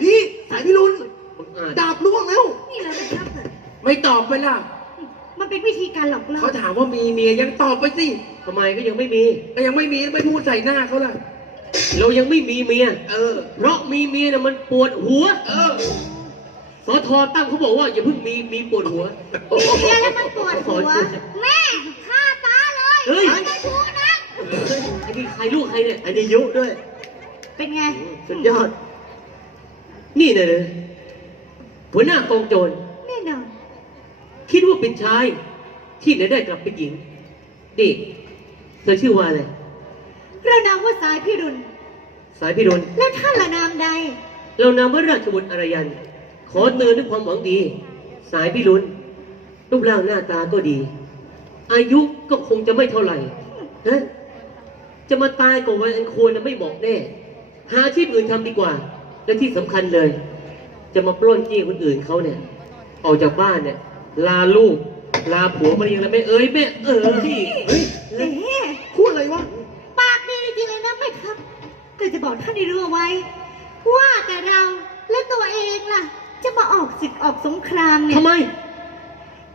พี่สายพิรุณมึงอ่านดาบล่วงแล้ว นี่แหละนะครับไม่ตอบไปล่ะ มันเป็นวิธีการหลอกล่อเขาถามว่ามีเมียยังตอบไปสิทำไมก็ยังไม่มีก็ยังไม่มีไม่พูดใส่หน้าเขาล่ะ เรายังไม่มีเมีย เออ เพราะมีเมียน่ะมันปวดหัว เออ สอทอตั้งเขาบอกว่าอย่าเพิ่งมีมีปวดหัวมีเมียแล้วมันปวดหัว แม่ฆ่าตาเลยเฮ้ยไม่พูดนะ ไอ้นี่ใครลูกใครเนี่ย ไอ้นี่ยุด้วย เป็นไง สุดยอด นี่นะเลยหัวหน้ากองโจร แน่นอน คิดว่าเป็นชาย ที่ไหนได้กลับเป็นหญิงนี่เธอชื่อว่าอะไร เรานามว่าสายพิรุณ สายพิรุณ แล้วท่านละนามใด เรานามว่าราชบุตรอารยัน ขอเตือนด้วยความหวังดี สายพิรุณรูปร่างหน้าตาก็ดี อายุก็คงจะไม่เท่าไหร่นะจะมาตายก่อนวันอันควรนะไม่เหมาะแน่ หาอาชีพอื่นทำดีกว่า และที่สำคัญเลย จะมาปล้นจี้คนอื่นเขาเนี่ย ออกจากบ้านเนี่ย ลาลูก ลาผัวมาเรียงแล้วแม่เอ้ยแม่เอ้ยเฮ้ยเอ๊ะพูดอะไรวะปากดีจริงๆเลยนะแม่ครับแต่จะบอกท่านให้รู้เอาไว้ ว่าแต่เราและตัวเองล่ะ จะมาออกศึกออกสงครามเนี่ยทำไม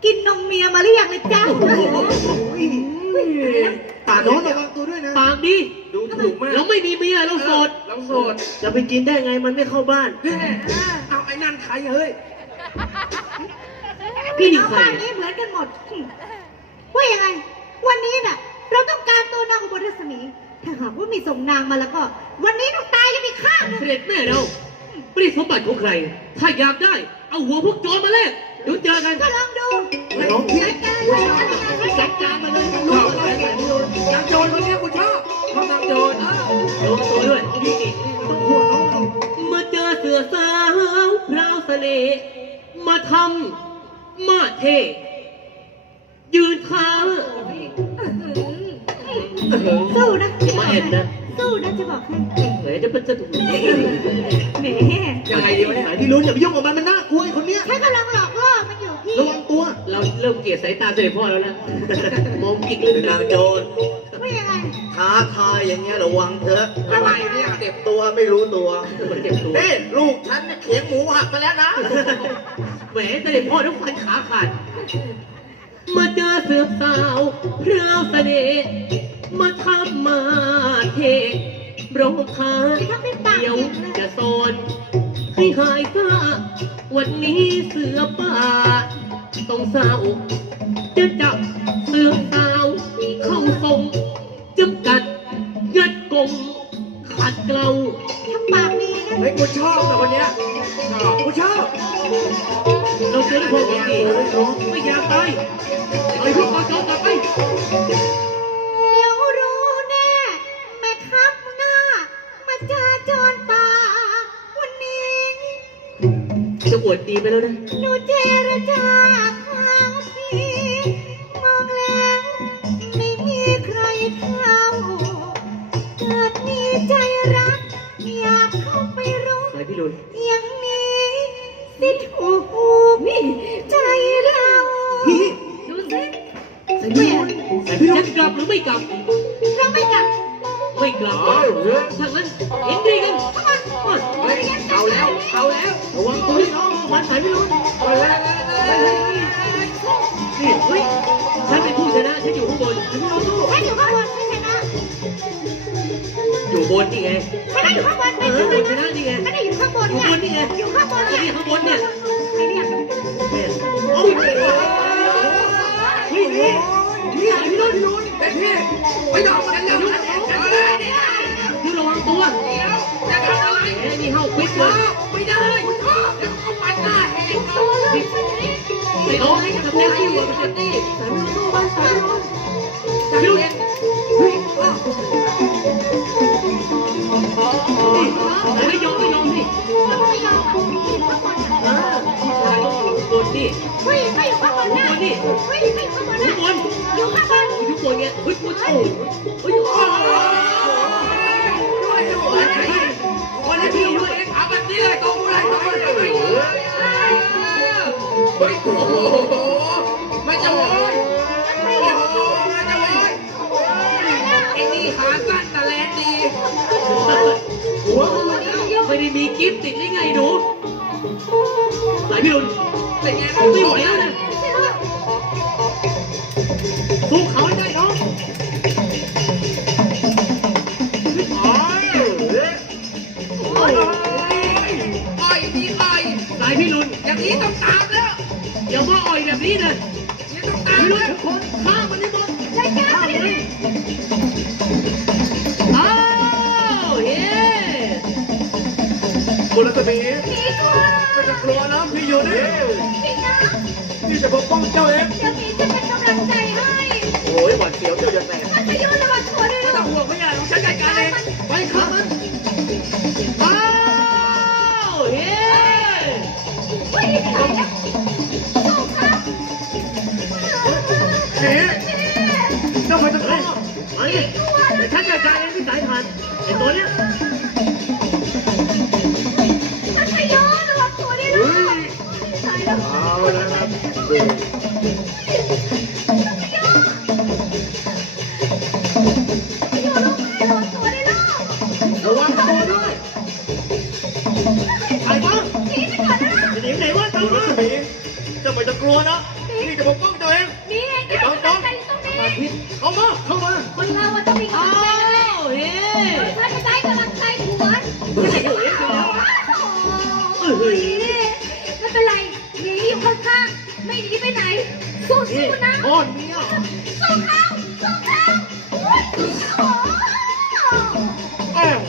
กินนมเมียมาหรือยังเลยจ้าปากน้องระวังตัวด้วยนะ ปากดี ดูถูกมากเราไม่มีเมียเราโสด เราโสด จะไปกินได้ไงมันไม่เข้าบ้าน แม่เอาไอ้นั่นใครเฮ้ย พี่น้องบ้านนี้เหมือนกันหมด ว่ายังไง วันนี้น่ะ เราต้องการตัวนางอุบลรัศมี ถ้าหากว่ามีส่งนางมาแล้วก็ วันนี้ต้องตายกันอีกข้างหนึงเสด็จแม่เราไม่ได้สมบัติของใคร ถ้าอยากได้ เอาหัวพวกโจรมาแลกเดี๋ยวเจอกัน ก็ลองดูน้องพี่จัดการเลยจัดการมาเลยชอบอะไรสายพิรุณนางโจรคนเนี้ยกูชอบเขานาง โจรระวังตัวด้วยต้องห่วงน้องเรามาเจอเสือสาวพราวเสน่ห์มาทำมาเท ยืนท้าสู้นะมาเอ็ดนะสู้นะจะบอกให้แหมจะเป็นจะถูกแหมยังไงดีวะเนี่ยสายพิรุณอย่าไปยุ่งกับมันมันน่ากลัวไอ้คนเนี้ยฉันกำลังหลอกล่อมันอยู่พี่ระวังตัว เราเริ่มเกลียดสายตาเสด็จพ่อแล้วนะมองกิ๊กเลยนางโจรว่ายังไงท้าทายอย่างเงี้ยระวังเถอะทำไมเนี่ยเจ็บตัวไม่รู้ตัวมันเจ็บตัวเฮ้ลูกฉันเนี่ยเขียงหมูหักไปแล้วนะแหมเสด็จพ่อต้องฟันขาขาดมาเจอเสือสาวพราวเสน่ห์มาทำมาเทร้องคาทำเป็นปากเดี๋ยวเก่งเลยจะสอนให้หายซาวันนี้เสือป่าต้องเศร้าจะจับเสือสาวเข้าทรง นะเฮ้ยกูชอบแต่คนเนี้ยชอบกูชอบเราเจอได้พอดีไม่อยากตายไอ้พวกกองโจรกลับไปเดี๋ยวรู้แน่แม่ทัพหน้ามาเจอโจรป่าวันนี้จะอวดดีไปแล้วนะหนูเจรจาทาง รู้สายพี่ลุนอย่างนี้สิถูกพี่ใจเราพี่ดูสิสายพิรุณสายพิรุจะณกลับหรือไม่กลับเราไม่กลับไม่กลับถ้างั้นเห็นดีกันมาเอาแล้วเอาแล้วระวังตัวด้วยน้องมันสายพิรุณเอาแล้วนี่เฮ้ยฉันเป็นผู้ชนะฉันอยู่ข้างบนฉันอยู่ข้ อยู่บนนี่ไงฉันได้อยู่ข้างบนเอไม่อชชนะนะนี่ไงฉันได้อยู่ข้างบนอยู่เนี่ยบนนี่ไงอยู่ข้างบนเนี่ยนี่ข้างบนเนี่ยใครเนี่ยแม่โอ้ยเฮ้ยนี่นี่สายพิรุณพิรุณเด็กพี่ไม่ยอมกันแล้วคือระวังตัวจะทำอะไรแหมนี่เฮาควิดเลยไม่ได้คุณพ่อเดี๋ยวเขาปัดหน้าแหกตัวไม่เอาให้ทำได้ที่หัวมันนี่สายพี่ลุนสู้บ้านสายพี่ลุน ไม่ยอมไม่ยอมสิไม่ยอมอะอยู่ข้างบนอะผู้ชายต้องอยู่บนนี่เฮ้ยไม่อยู่ข้างบนนะเฮ้ยไม่อยู่ข้างบนนะกคนอยู่ข้างบนทุกคนเนี่ยเฮ้ยกูโอ้เฮ้ยโอ้วันนี้พี่ด้วยถามแบบนี้เลยตรงกูเลยตรงกูเลยเฮ้ยโอ้โห ไอ้นี่ขาสั้นแต่แรงดีหัวมึงไม่ได้มีกิฟต์ติดหรือไงหนูสายพี่ลุนเป็นไงไม่ไหวแล้วนะสู้เขาให้ได้น้องอ๋อเฮ้ยโอ้ยอ่อยดีอ่อยสายพี่ลุนอย่างนี้ต้องตามแล้วอย่ามาอ่อยแบบนี้นะนี่ต้องตามพี่ลุแล้นวทุกคนข้ามมันให้หมดรายการข้ามไม่มั คุณรัศมีหนีกลัวไม่ต้องกลัวนะพี่อยู่นี่พี่นะพี่จะปกป้องเจ้าเองเดี๋ยวหนีจะเป็นกำลังใจให้โอ้ยหวัดเสียวเจ้าจะแตกมันจะยุ่งระวังตัวด้วยไม่ลูต้องกห่วงพี่ใหญ่ของฉันจัดการเองไปครับมันอ้าวเย้เฮ้ยตายแล้วสู้ครับหนีเจ้าไปจะฆ่ามาดิเดี๋ยวฉันจัดการเองที่สายทานไอ้ตัวเนี้ย ตา สู้ๆนะอ่อนเมียสู้เขาสู้เขาโอ้ยโอ้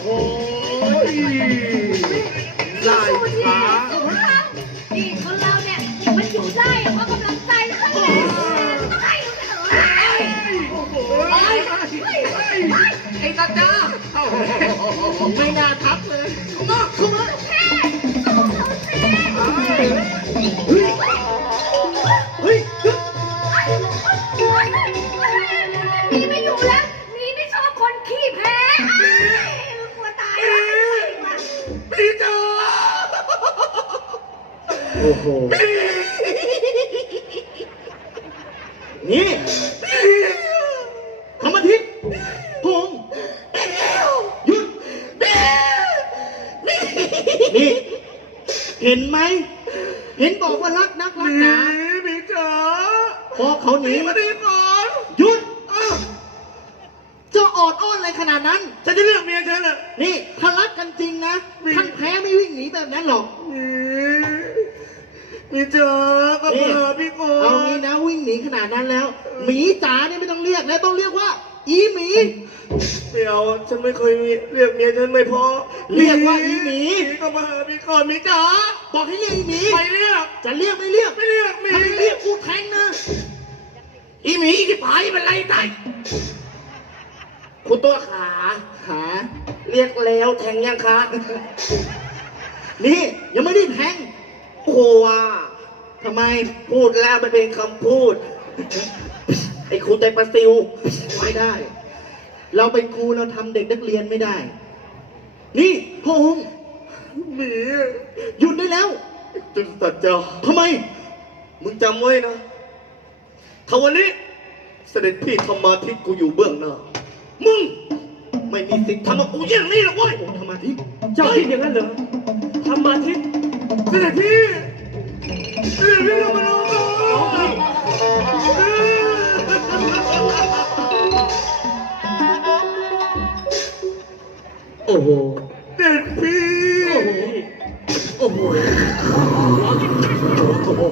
โหโอ้โหลายสู้ที่ขาสู้เขานี่คนเราเนี่ยมันอยู่ได้อะเพราะกำลังใจนะคะต้องให้ดูกันเถอะไอ้ไอ้ตาจ้าไม่น่าทักเลยเข้ามาเข้ามาแอ้โห นี่ธรรมทิศพงษ์หยุด นี่ เห็นไหม เห็นบอกว่ารักนักรักหนาพี่จ๋าพอเขาหนีหนีมาดีก่อนหยุดอ้าวเจะออดอ้อนอะไรขนาดนั้น ฉันจะเลือกเมียฉันอะนี่ถ้ารักกันจริงนะวิ่งท่านแพ้ไม่วิ่งหนีแบบนั้นหรอก พี่จ๋าก็มาหาพี่ก่อเอานงี้นะวิ่งหนีขนาดนั้นแล้ว หมีจ๋าเนี่ยไม่ต้องเรียกแล้วต้องเรียกว่า อีหมีไม่เอาฉันไม่เคยมีเรียกเมียฉันไม่พอเรียกว่าอีหมี ก็มาหาพี่ก่อนพี่จ๋าบอกให้เรียกอีหมี ไปเรียก จะเรียกไม่เรียก ไม่เรียกหมีถ้าไม่เรียกกูแทงนะ อีหมีอีผายเป็นไรตายคุณตัวขาขาเรียกแล้วแทงยังคะ นี่ยังไม่ได้แทง โอ้โหว่าทำไมพูดแล้วไม่เป็นคำพูด ไอ้ครูใจประซิวไม่ได้ เราเป็นครูเราทำเด็กนักเรียนไม่ได้ นี่พระองค์หมีหยุดได้แล้วจึงตัดเจ้าทำไม มึงจำไว้นะถ้าวันนี้ เสด็จพี่ธรรมาทิตกูอยู่เบื้องหน้า มึง ไม่มีสิทธิ์ทำกับกูอย่างนี้หรอกเว้ยองค์ธรรมาทิตเจ้าคิดอย่างนั้นเหรอทำมาทิศ เสด็จพี่เสด็จพี่เรามาลองก่อนโอ้โหเสด็จพี่โอ้โหโอ้โห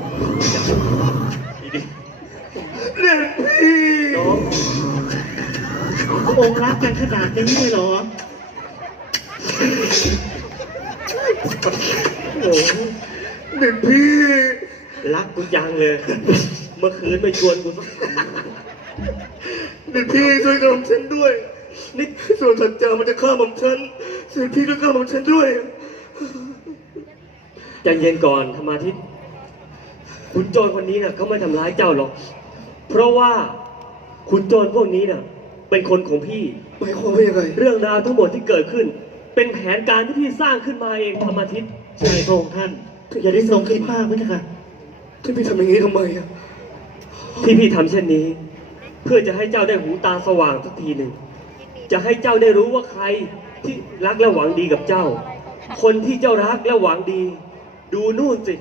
เสด็จพี่พระองค์รักกันขนาดนี้เลยเหรอ โอ้โหเสด็จพี่รักกูจังเลย เมื่อคืนไม่ชวนกูสักคเสด็จพี่ช่วยกับผมฉันด้วย นี่ส่วนสัจจามันจะฆ่าผมฉันเสด็จพี่ก็ฆ่าผมฉันด้วยำใจเย็นก่อนธรรมาทิศคุณโจรคนนี้น่ะเขาไม่ทำร้ายเจ้าหรอก เพราะว่าคุณโจรพวกนี้น่ะ เป็นคนของพี่ หมายความว่ายังไง เรื่องราวทั้งหมดที่เกิดขึ้น เป็นแผนการที่พี่สร้างขึ้นมาเองธรรมาทิศ ใช่พระองค์ท่านอย่าได้ทรงคิดมากไว้นะคะที่พี่ทำอย่างนี้ทำไมอะที่พี่ทำเช่นนี้ เพื่อจะให้เจ้าได้หูตาสว่างสักทีหนึ่ง จะให้เจ้าได้รู้ว่าใครที่รักและหวังดีกับเจ้า คนที่เจ้ารักและหวังดี ดูนู่นสิ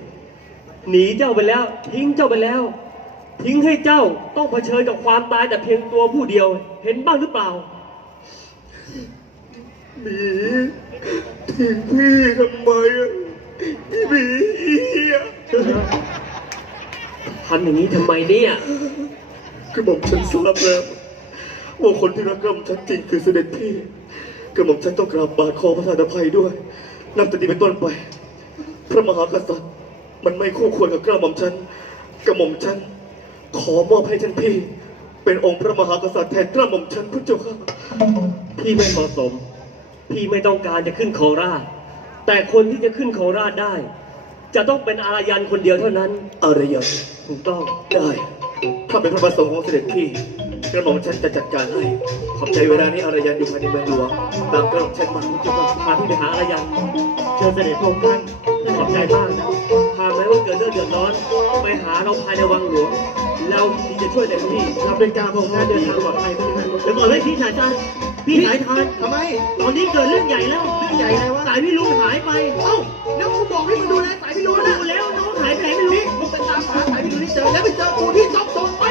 หนีเจ้าไปแล้ว ทิ้งเจ้าไปแล้ว ทิ้งให้เจ้าต้องเผชิญกับความตายแต่เพียงตัวผู้เดียว เห็นบ้างหรือเปล่าหมีทิ้งพี่ทำไมอะ พี่หมีอะทำอย่างนี้ทำไมเนี่ยกระหม่อมฉันทราบแล้วว่าคนที่รักกระหม่อมฉันจริงคือเสด็จพี่กระหม่อมฉันต้องกราบบาทขอพระทานอภัยด้วย นับแต่นี้เป็นต้นไป พระมหากษัตริย์ มันไม่คู่ควรกับกระหม่อมฉันกระหม่อมฉันขอมอบให้ท่านพี่ เป็นองค์พระมหากษัตริย์แทนกระหม่อมฉันพระเจ้าค่ะพี่ไม่เหมาะสม พี่ไม่ต้องการจะขึ้นของราชย์ แต่คนที่จะขึ้นของราชย์ได้ จะต้องเป็นอารยันคนเดียวเท่านั้น อารยันถูกต้องได้ ถ้าเป็นพระประสงค์ของเสด็จพี่กระหม่อมฉันจะจัดการให้ ขอบใจเวลานี้อารยันอยู่ภายในเมืองหลวงตามกระหม่อมฉันมาพระเจ้าค่ะพาพี่ไปหาอารยันเชิญเสด็จพระองค์ท่านขอบใจมากนะพาแม้ว่าเกิดเรื่องเดือดร้อน ไปหาเราภายในวังหลวง เรายินดีจะช่วยเต็มที่เราเป็นการพงษ์เดินทางปลอดภัยไม่ได้เดี๋ยวก่อนเลยพี่ชายจ้าพี่สายทานทำไม ตอนนี้เกิดเรื่องใหญ่แล้ว เรื่องใหญ่อะไรวะสายพี่ลุงหายไป เอ้า แล้วกูบอกให้มึงดูแลสายพี่ลุงนะแล้วน้องหายไปไหนไม่รู้ มึงไปตามหาสายพี่ลุงนี่เจอ แล้วไปเจอกูที่ซอกโซนไป